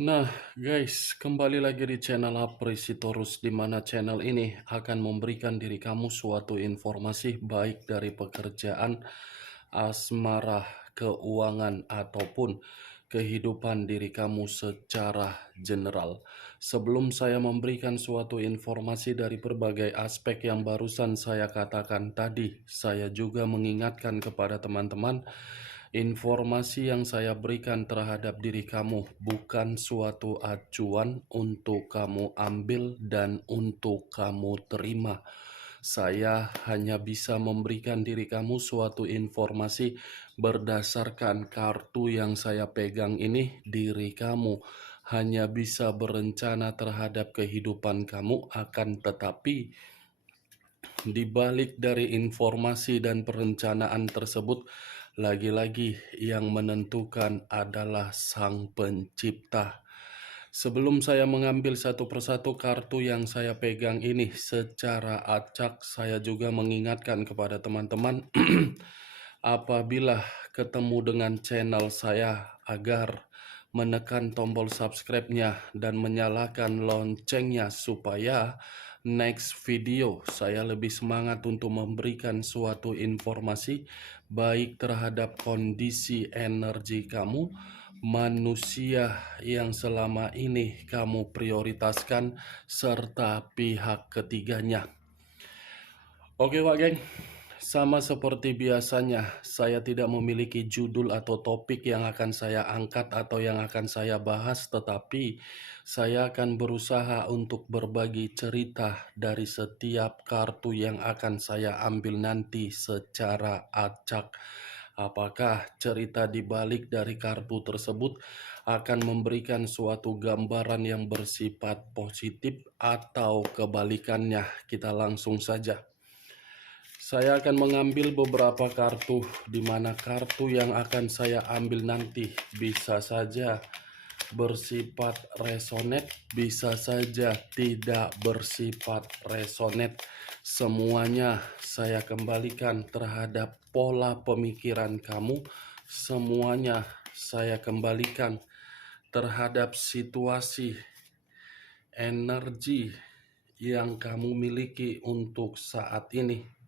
Nah, guys, kembali lagi di channel Apresitorus, di mana channel ini akan memberikan diri kamu suatu informasi baik dari pekerjaan, asmara, keuangan, ataupun kehidupan diri kamu secara general. Sebelum saya memberikan suatu informasi dari berbagai aspek yang barusan saya katakan tadi, saya juga mengingatkan kepada teman-teman, informasi yang saya berikan terhadap diri kamu bukan suatu acuan untuk kamu ambil dan untuk kamu terima. Saya hanya bisa memberikan diri kamu suatu informasi berdasarkan kartu yang saya pegang ini. Diri kamu hanya bisa berencana terhadap kehidupan kamu, akan tetapi di balik dari informasi dan perencanaan tersebut, lagi-lagi yang menentukan adalah Sang Pencipta. Sebelum saya mengambil satu persatu kartu yang saya pegang ini secara acak, saya juga mengingatkan kepada teman-teman apabila ketemu dengan channel saya agar menekan tombol subscribe-nya dan menyalakan loncengnya supaya next video saya lebih semangat untuk memberikan suatu informasi baik terhadap kondisi energi kamu, manusia yang selama ini kamu prioritaskan, serta pihak ketiganya. Oke Pak geng, sama seperti biasanya, saya tidak memiliki judul atau topik yang akan saya angkat atau yang akan saya bahas, tetapi saya akan berusaha untuk berbagi cerita dari setiap kartu yang akan saya ambil nanti secara acak. Apakah cerita di balik dari kartu tersebut akan memberikan suatu gambaran yang bersifat positif atau kebalikannya? Kita langsung saja. Saya akan mengambil beberapa kartu, di mana kartu yang akan saya ambil nanti bisa saja bersifat resonate, bisa saja tidak bersifat resonate. Semuanya saya kembalikan terhadap pola pemikiran kamu, semuanya saya kembalikan terhadap situasi energi yang kamu miliki untuk saat ini.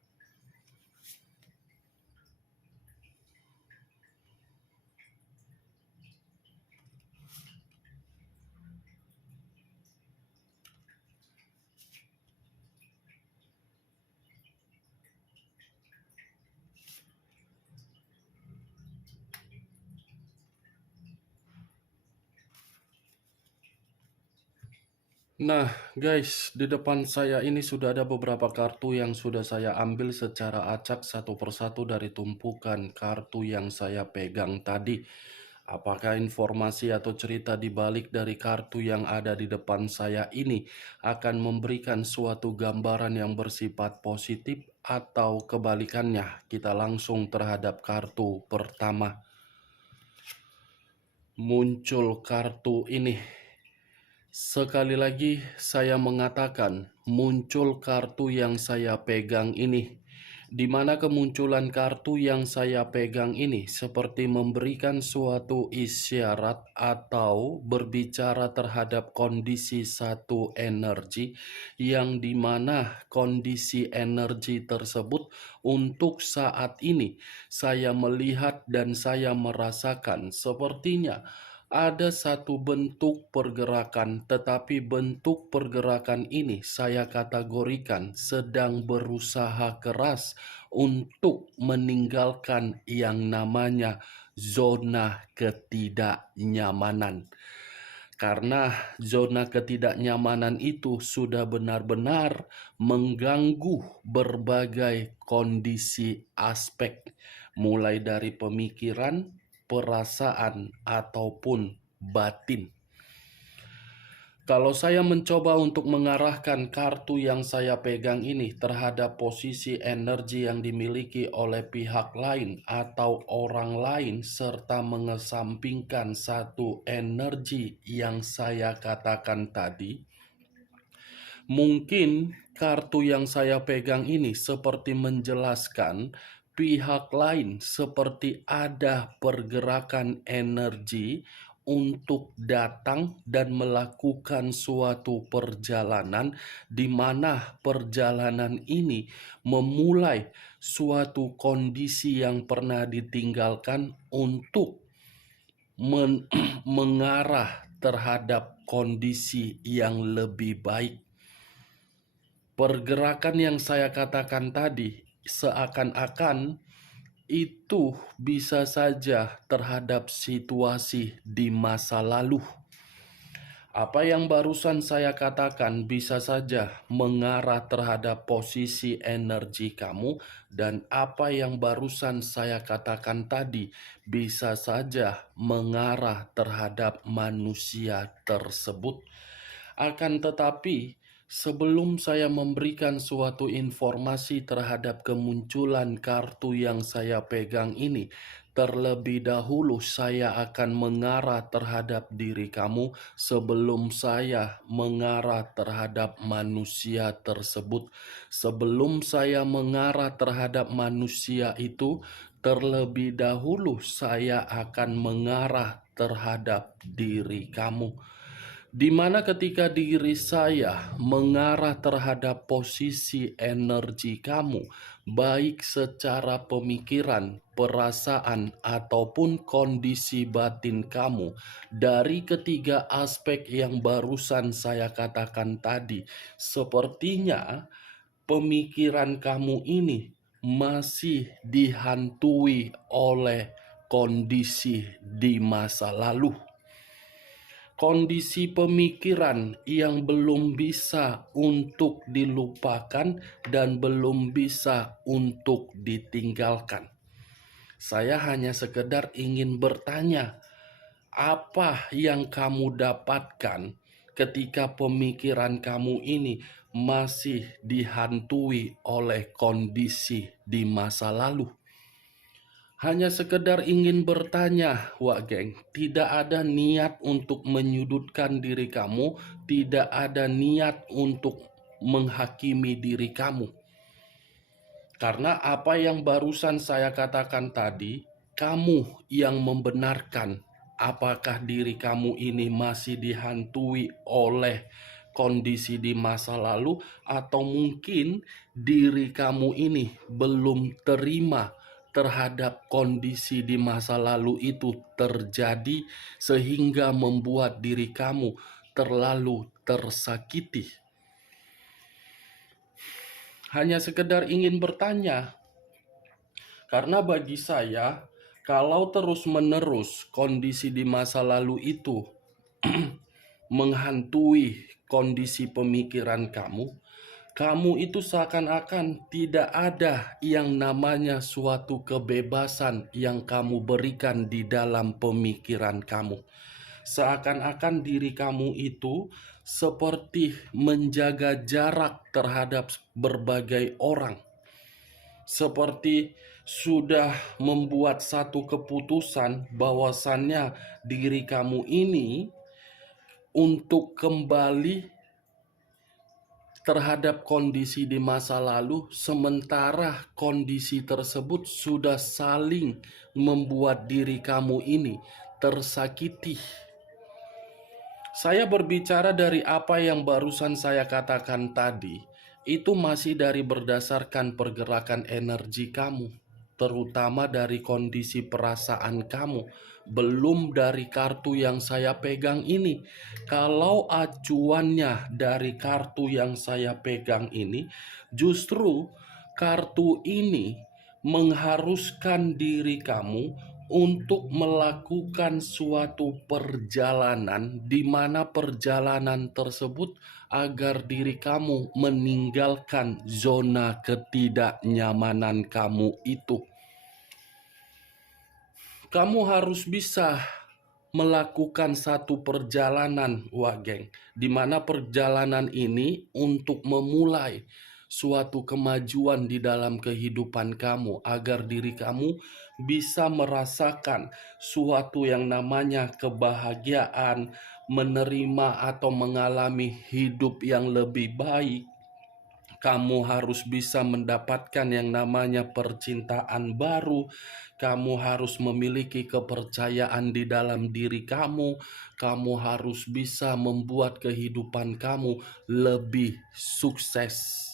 Nah guys, di depan saya ini sudah ada beberapa kartu yang sudah saya ambil secara acak satu persatu dari tumpukan kartu yang saya pegang tadi. Apakah informasi atau cerita di balik dari kartu yang ada di depan saya ini akan memberikan suatu gambaran yang bersifat positif atau kebalikannya? Kita langsung terhadap kartu pertama. Muncul kartu ini. Sekali lagi saya mengatakan, muncul kartu yang saya pegang ini, di mana kemunculan kartu yang saya pegang ini seperti memberikan suatu isyarat atau berbicara terhadap kondisi satu energi, yang dimana kondisi energi tersebut untuk saat ini saya melihat dan saya merasakan sepertinya ada satu bentuk pergerakan, tetapi bentuk pergerakan ini saya kategorikan sedang berusaha keras untuk meninggalkan yang namanya zona ketidaknyamanan. Karena zona ketidaknyamanan itu sudah benar-benar mengganggu berbagai kondisi aspek, mulai dari pemikiran, perasaan, ataupun batin. Kalau saya mencoba untuk mengarahkan kartu yang saya pegang ini terhadap posisi energi yang dimiliki oleh pihak lain atau orang lain, serta mengesampingkan satu energi yang saya katakan tadi, mungkin kartu yang saya pegang ini seperti menjelaskan pihak lain seperti ada pergerakan energi untuk datang dan melakukan suatu perjalanan, di mana perjalanan ini memulai suatu kondisi yang pernah ditinggalkan untuk mengarah terhadap kondisi yang lebih baik. Pergerakan yang saya katakan tadi seakan-akan itu bisa saja terhadap situasi di masa lalu. Apa yang barusan saya katakan bisa saja mengarah terhadap posisi energi kamu, dan apa yang barusan saya katakan tadi bisa saja mengarah terhadap manusia tersebut. Akan tetapi, sebelum saya memberikan suatu informasi terhadap kemunculan kartu yang saya pegang ini, terlebih dahulu saya akan mengarah terhadap diri kamu sebelum saya mengarah terhadap manusia tersebut. Sebelum saya mengarah terhadap manusia itu, terlebih dahulu saya akan mengarah terhadap diri kamu. Di mana ketika diri saya mengarah terhadap posisi energi kamu, baik secara pemikiran, perasaan, ataupun kondisi batin kamu, dari ketiga aspek yang barusan saya katakan tadi, sepertinya pemikiran kamu ini masih dihantui oleh kondisi di masa lalu. Kondisi pemikiran yang belum bisa untuk dilupakan dan belum bisa untuk ditinggalkan. Saya hanya sekedar ingin bertanya, apa yang kamu dapatkan ketika pemikiran kamu ini masih dihantui oleh kondisi di masa lalu? Hanya sekedar ingin bertanya, Wak Geng. Tidak ada niat untuk menyudutkan diri kamu, tidak ada niat untuk menghakimi diri kamu. Karena apa yang barusan saya katakan tadi, kamu yang membenarkan apakah diri kamu ini masih dihantui oleh kondisi di masa lalu, atau mungkin diri kamu ini belum terima terhadap kondisi di masa lalu itu terjadi sehingga membuat diri kamu terlalu tersakiti. Hanya sekedar ingin bertanya, karena bagi saya, kalau terus-menerus kondisi di masa lalu itu menghantui kondisi pemikiran kamu, kamu itu seakan-akan tidak ada yang namanya suatu kebebasan yang kamu berikan di dalam pemikiran kamu. Seakan-akan diri kamu itu seperti menjaga jarak terhadap berbagai orang. Seperti sudah membuat satu keputusan bahwasannya diri kamu ini untuk kembali terhadap kondisi di masa lalu, sementara kondisi tersebut sudah saling membuat diri kamu ini tersakiti. Saya berbicara dari apa yang barusan saya katakan tadi, itu masih dari berdasarkan pergerakan energi kamu, terutama dari kondisi perasaan kamu, belum dari kartu yang saya pegang ini. Kalau acuannya dari kartu yang saya pegang ini, justru kartu ini mengharuskan diri kamu untuk melakukan suatu perjalanan, di mana perjalanan tersebut agar diri kamu meninggalkan zona ketidaknyamanan kamu itu. Kamu harus bisa melakukan satu perjalanan, Wak Geng, di mana perjalanan ini untuk memulai suatu kemajuan di dalam kehidupan kamu, agar diri kamu bisa merasakan suatu yang namanya kebahagiaan, menerima atau mengalami hidup yang lebih baik. Kamu harus bisa mendapatkan yang namanya percintaan baru. Kamu harus memiliki kepercayaan di dalam diri kamu. Kamu harus bisa membuat kehidupan kamu lebih sukses.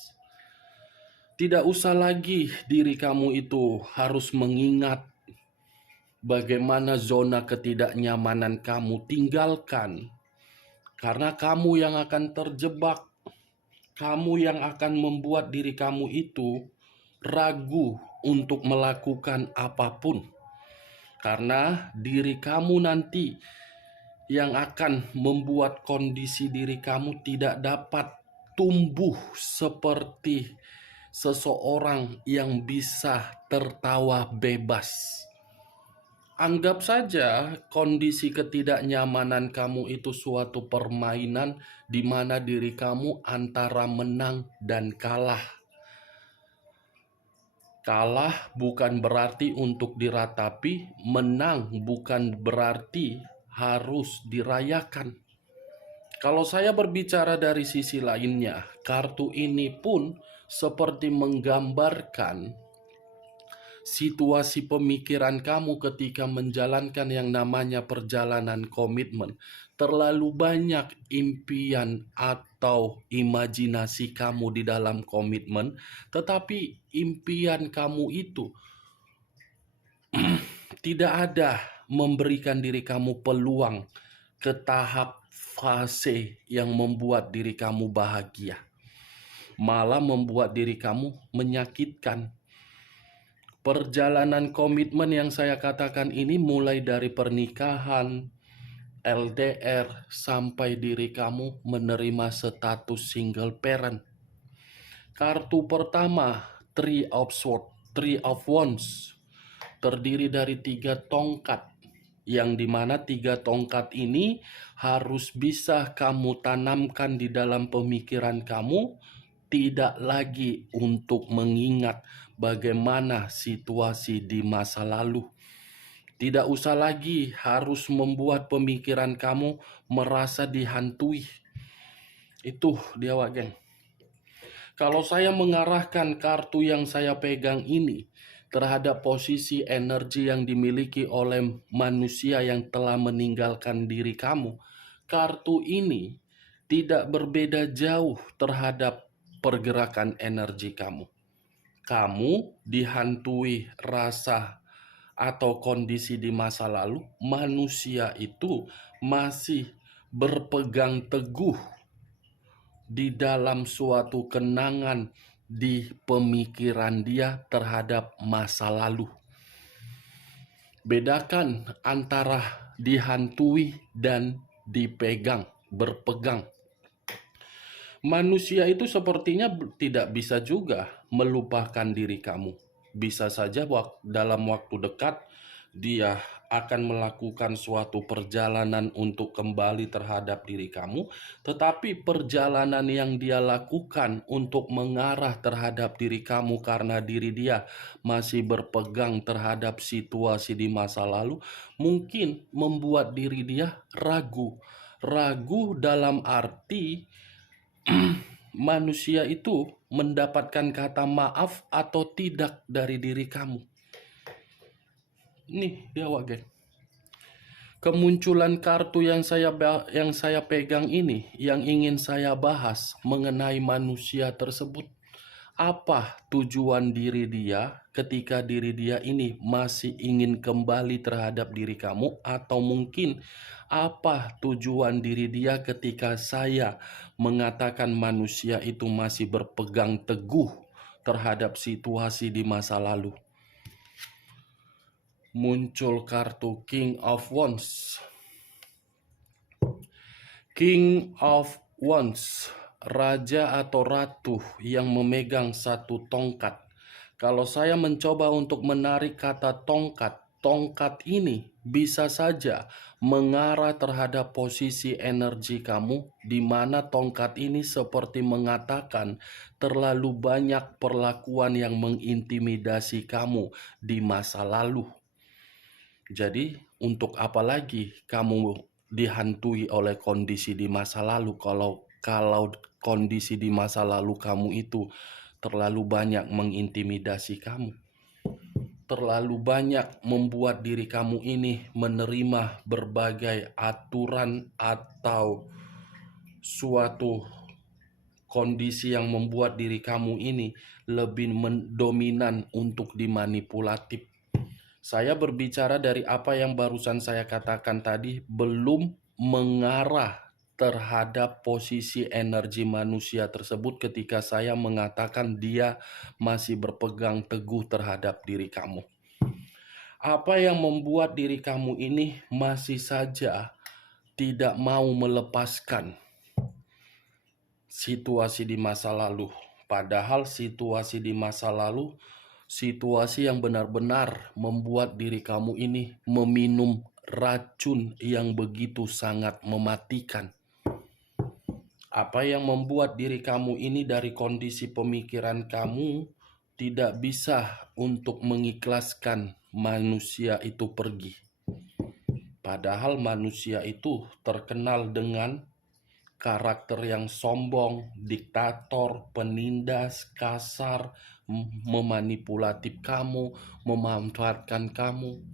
Tidak usah lagi diri kamu itu harus mengingat bagaimana zona ketidaknyamanan kamu. Tinggalkan, karena kamu yang akan terjebak. Kamu yang akan membuat diri kamu itu ragu untuk melakukan apapun. Karena diri kamu nanti yang akan membuat kondisi diri kamu tidak dapat tumbuh seperti seseorang yang bisa tertawa bebas. Anggap saja kondisi ketidaknyamanan kamu itu suatu permainan di mana diri kamu antara menang dan kalah. Kalah bukan berarti untuk diratapi, menang bukan berarti harus dirayakan. Kalau saya berbicara dari sisi lainnya, kartu ini pun seperti menggambarkan situasi pemikiran kamu ketika menjalankan yang namanya perjalanan komitmen. Terlalu banyak impian atau imajinasi kamu di dalam komitmen, tetapi impian kamu itu tidak ada memberikan diri kamu peluang ke tahap fase yang membuat diri kamu bahagia, malah membuat diri kamu menyakitkan. Perjalanan komitmen yang saya katakan ini mulai dari pernikahan, LDR, sampai diri kamu menerima status single parent. Kartu pertama, Three of Swords, Three of Wands, terdiri dari 3 tongkat, yang dimana 3 tongkat ini harus bisa kamu tanamkan di dalam pemikiran kamu, tidak lagi untuk mengingat bagaimana situasi di masa lalu. Tidak usah lagi harus membuat pemikiran kamu merasa dihantui. Itu dia, Wak Geng. Kalau saya mengarahkan kartu yang saya pegang ini terhadap posisi energi yang dimiliki oleh manusia yang telah meninggalkan diri kamu, kartu ini tidak berbeda jauh terhadap pergerakan energi kamu. Kamu dihantui rasa atau kondisi di masa lalu, manusia itu masih berpegang teguh di dalam suatu kenangan di pemikiran dia terhadap masa lalu. Bedakan antara dihantui dan dipegang, berpegang. Manusia itu sepertinya tidak bisa juga melupakan diri kamu. Bisa saja dalam waktu dekat dia akan melakukan suatu perjalanan untuk kembali terhadap diri kamu, tetapi perjalanan yang dia lakukan untuk mengarah terhadap diri kamu karena diri dia masih berpegang terhadap situasi di masa lalu, mungkin membuat diri dia ragu. Ragu dalam arti manusia itu mendapatkan kata maaf atau tidak dari diri kamu. Nih dia, Wak Geng. Kemunculan kartu yang saya pegang ini, yang ingin saya bahas mengenai manusia tersebut. Apa tujuan diri dia ketika diri dia ini masih ingin kembali terhadap diri kamu, atau mungkin apa tujuan diri dia ketika saya mengatakan manusia itu masih berpegang teguh terhadap situasi di masa lalu. Muncul kartu King of Wands. King of Wands, raja atau ratu yang memegang satu tongkat. Kalau saya mencoba untuk menarik kata tongkat, tongkat ini bisa saja mengarah terhadap posisi energi kamu, di mana tongkat ini seperti mengatakan terlalu banyak perlakuan yang mengintimidasi kamu di masa lalu. Jadi, untuk apa lagi kamu dihantui oleh kondisi di masa lalu kalau kalau kondisi di masa lalu kamu itu terlalu banyak mengintimidasi kamu, terlalu banyak membuat diri kamu ini menerima berbagai aturan atau suatu kondisi yang membuat diri kamu ini lebih dominan untuk dimanipulatif. Saya berbicara dari apa yang barusan saya katakan tadi, belum mengarah terhadap posisi energi manusia tersebut ketika saya mengatakan dia masih berpegang teguh terhadap diri kamu. Apa yang membuat diri kamu ini masih saja tidak mau melepaskan situasi di masa lalu? Padahal situasi di masa lalu, situasi yang benar-benar membuat diri kamu ini meminum racun yang begitu sangat mematikan. Apa yang membuat diri kamu ini dari kondisi pemikiran kamu tidak bisa untuk mengikhlaskan manusia itu pergi. Padahal manusia itu terkenal dengan karakter yang sombong, diktator, penindas, kasar, memanipulatif kamu, memanfaatkan kamu.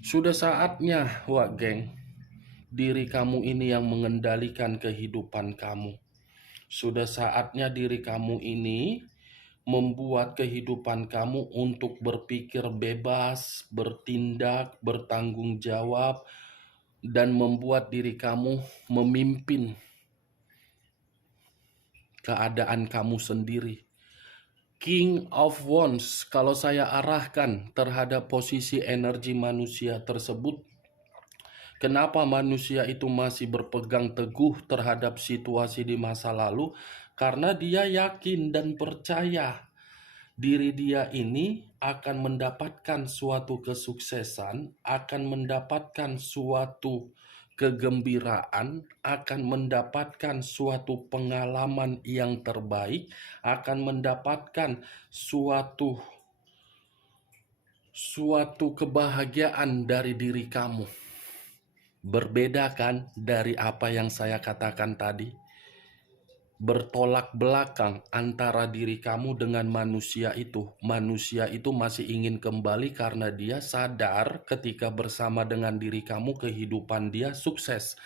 Sudah saatnya, wak geng, diri kamu ini yang mengendalikan kehidupan kamu. Sudah saatnya diri kamu ini membuat kehidupan kamu untuk berpikir bebas, bertindak, bertanggung jawab, dan membuat diri kamu memimpin keadaan kamu sendiri. King of Wands, kalau saya arahkan terhadap posisi energi manusia tersebut, kenapa manusia itu masih berpegang teguh terhadap situasi di masa lalu? Karena dia yakin dan percaya diri dia ini akan mendapatkan suatu kesuksesan, akan mendapatkan suatu kegembiraan, akan mendapatkan suatu pengalaman yang terbaik, akan mendapatkan suatu kebahagiaan dari diri kamu. Berbeda kan dari apa yang saya katakan tadi? Bertolak belakang antara diri kamu dengan manusia itu. Manusia itu masih ingin kembali karena dia sadar ketika bersama dengan diri kamu kehidupan dia sukses.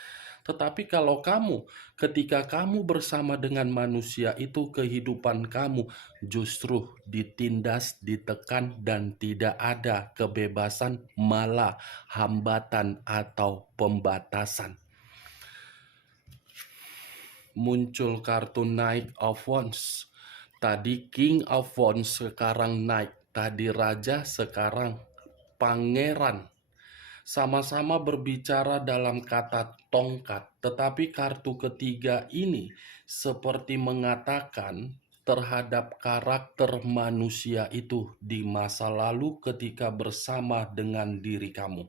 Tetapi kalau kamu, ketika kamu bersama dengan manusia itu kehidupan kamu justru ditindas, ditekan, dan tidak ada kebebasan, malah hambatan atau pembatasan. Muncul kartu Knight of Wands. Tadi King of Wands, sekarang Knight. Tadi Raja, sekarang Pangeran. Sama-sama berbicara dalam kata tongkat. Tetapi kartu ketiga ini seperti mengatakan terhadap karakter manusia itu di masa lalu ketika bersama dengan diri kamu.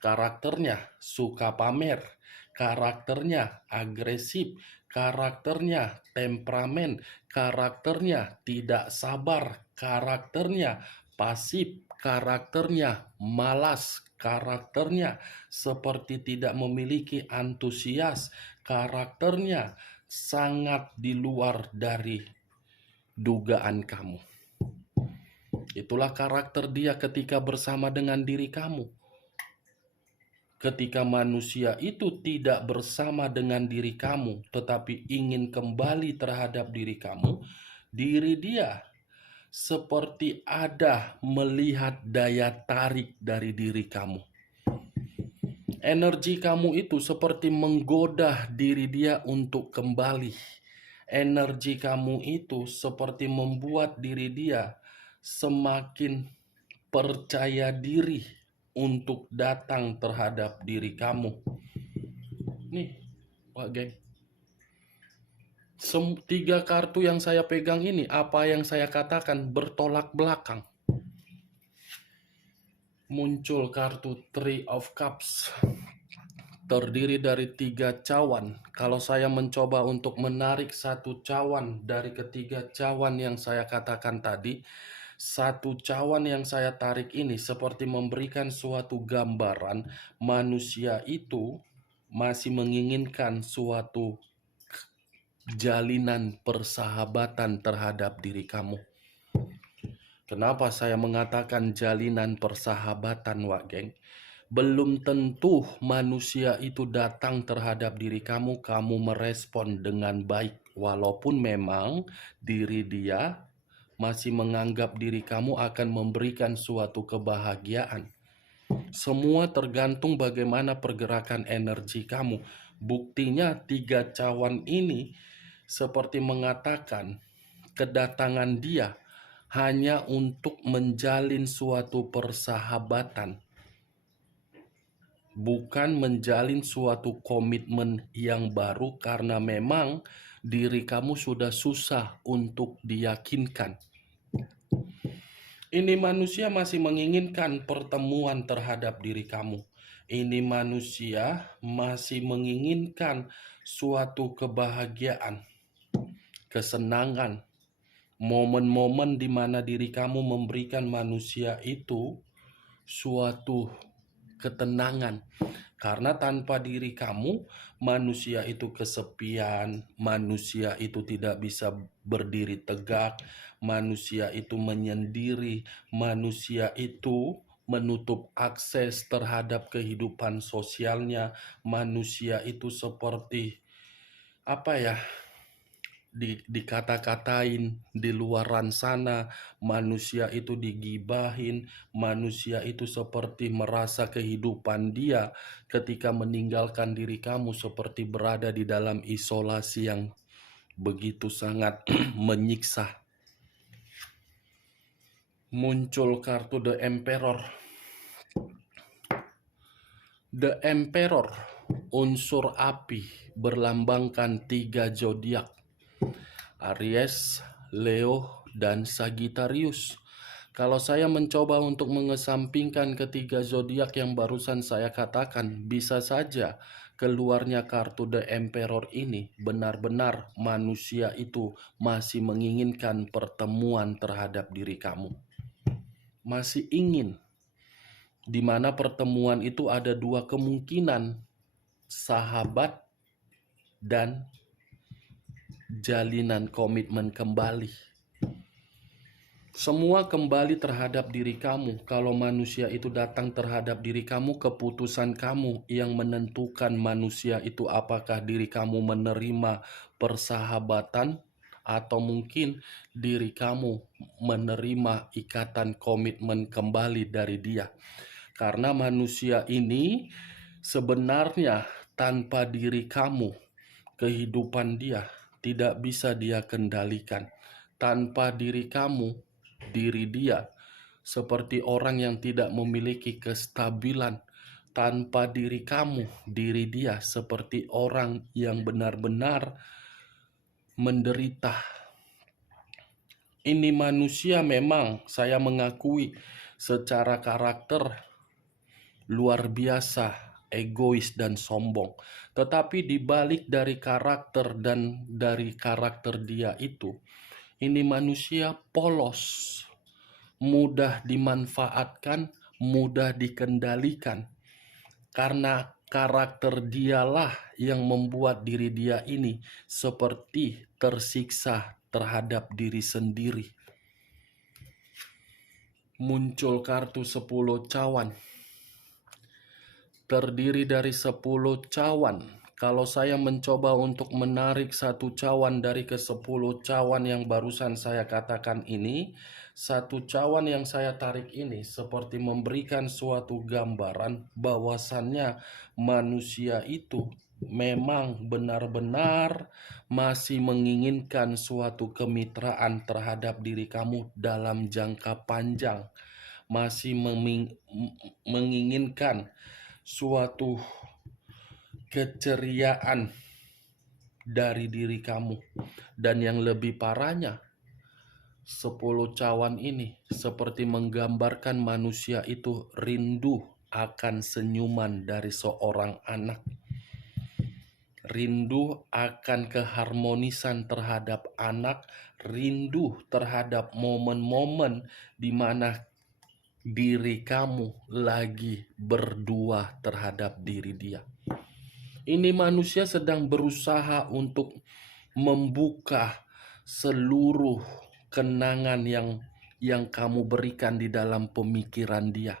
Karakternya suka pamer, karakternya agresif, karakternya temperamen, karakternya tidak sabar, karakternya pasif, karakternya malas, karakternya seperti tidak memiliki antusias, karakternya sangat di luar dari dugaan kamu. Itulah karakter dia ketika bersama dengan diri kamu. Ketika manusia itu tidak bersama dengan diri kamu, tetapi ingin kembali terhadap diri kamu, diri dia seperti ada melihat daya tarik dari diri kamu. Energi kamu itu seperti menggoda diri dia untuk kembali. Energi kamu itu seperti membuat diri dia semakin percaya diri untuk datang terhadap diri kamu. Nih, Pak Geng. Tiga kartu yang saya pegang ini, apa yang saya katakan bertolak belakang. Muncul kartu Three of Cups. Terdiri dari 3 cawan. Kalau saya mencoba untuk menarik satu cawan dari ketiga cawan yang saya katakan tadi, satu cawan yang saya tarik ini seperti memberikan suatu gambaran manusia itu masih menginginkan suatu jalinan persahabatan terhadap diri kamu. Kenapa saya mengatakan jalinan persahabatan, Wak Geng? Belum tentu manusia itu datang terhadap diri kamu, kamu merespon dengan baik. Walaupun memang diri dia masih menganggap diri kamu akan memberikan suatu kebahagiaan. Semua tergantung bagaimana pergerakan energi kamu. Buktinya 3 cawan ini seperti mengatakan kedatangan dia hanya untuk menjalin suatu persahabatan, bukan menjalin suatu komitmen yang baru karena memang diri kamu sudah susah untuk diyakinkan. Ini manusia masih menginginkan pertemuan terhadap diri kamu. Ini manusia masih menginginkan suatu kebahagiaan, kesenangan, momen-momen di mana diri kamu memberikan manusia itu suatu ketenangan. Karena tanpa diri kamu, manusia itu kesepian, manusia itu tidak bisa berdiri tegak, manusia itu menyendiri, manusia itu menutup akses terhadap kehidupan sosialnya, manusia itu seperti dikata-katain di luaran sana, manusia itu digibahin, manusia itu seperti merasa kehidupan dia ketika meninggalkan diri kamu seperti berada di dalam isolasi yang begitu sangat menyiksa. Muncul kartu The Emperor. The Emperor, unsur api, berlambangkan 3 zodiak. Aries, Leo, dan Sagittarius. Kalau saya mencoba untuk mengesampingkan ketiga zodiak yang barusan saya katakan, bisa saja keluarnya kartu The Emperor ini benar-benar manusia itu masih menginginkan pertemuan terhadap diri kamu. Masih ingin, di mana pertemuan itu ada 2 kemungkinan, sahabat dan jalinan komitmen kembali. Semua kembali terhadap diri kamu. Kalau manusia itu datang terhadap diri kamu, keputusan kamu yang menentukan manusia itu apakah diri kamu menerima persahabatan atau mungkin diri kamu menerima ikatan komitmen kembali dari dia. Karena manusia ini sebenarnya tanpa diri kamu, kehidupan dia tidak bisa dia kendalikan. Tanpa diri kamu, diri dia seperti orang yang tidak memiliki kestabilan. Tanpa diri kamu, diri dia seperti orang yang benar-benar menderita. Ini manusia memang saya mengakui secara karakter luar biasa egois dan sombong. Tetapi di balik dari karakter dan dari karakter dia itu, ini manusia polos, mudah dimanfaatkan, mudah dikendalikan. Karena karakter dialah yang membuat diri dia ini seperti tersiksa terhadap diri sendiri. Muncul kartu 10 cawan. Terdiri dari 10 cawan. Kalau saya mencoba untuk menarik 1 cawan dari ke-10 cawan yang barusan saya katakan ini, 1 cawan yang saya tarik ini seperti memberikan suatu gambaran bahwasannya manusia itu memang benar-benar masih menginginkan suatu kemitraan terhadap diri kamu dalam jangka panjang. Masih menginginkan suatu keceriaan dari diri kamu. Dan yang lebih parahnya, 10 cawan ini seperti menggambarkan manusia itu rindu akan senyuman dari seorang anak. Rindu akan keharmonisan terhadap anak, rindu terhadap momen-momen di mana diri kamu lagi berdua terhadap diri dia. Ini manusia sedang berusaha untuk membuka seluruh kenangan yang kamu berikan di dalam pemikiran dia.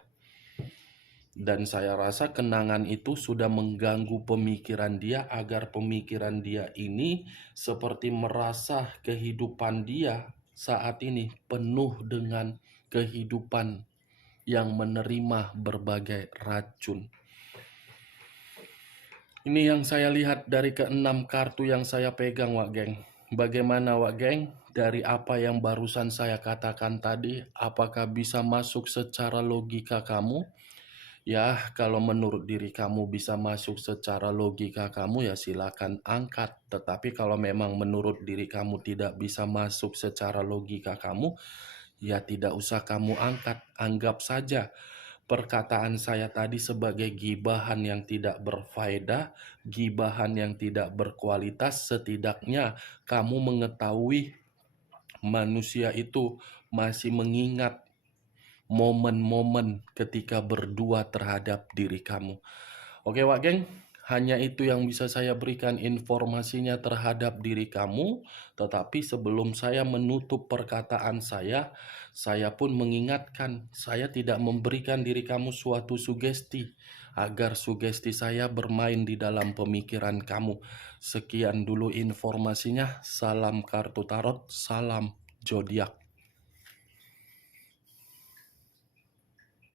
Dan saya rasa kenangan itu sudah mengganggu pemikiran dia, agar pemikiran dia ini seperti merasa kehidupan dia saat ini penuh dengan kehidupan yang menerima berbagai racun. Ini yang saya lihat dari keenam kartu yang saya pegang, Wak Geng. Bagaimana, Wak Geng? Dari apa yang barusan saya katakan tadi, apakah bisa masuk secara logika kamu? Ya, kalau menurut diri kamu bisa masuk secara logika kamu, ya silakan angkat. Tetapi kalau memang menurut diri kamu tidak bisa masuk secara logika kamu, ya tidak usah kamu angkat. Anggap saja perkataan saya tadi sebagai gibahan yang tidak berfaedah, gibahan yang tidak berkualitas. Setidaknya kamu mengetahui manusia itu masih mengingat momen-momen ketika berdua terhadap diri kamu. Oke, Wak Geng, hanya itu yang bisa saya berikan informasinya terhadap diri kamu. Tetapi sebelum saya menutup perkataan saya pun mengingatkan, saya tidak memberikan diri kamu suatu sugesti agar sugesti saya bermain di dalam pemikiran kamu. Sekian dulu informasinya. Salam kartu tarot, salam zodiak.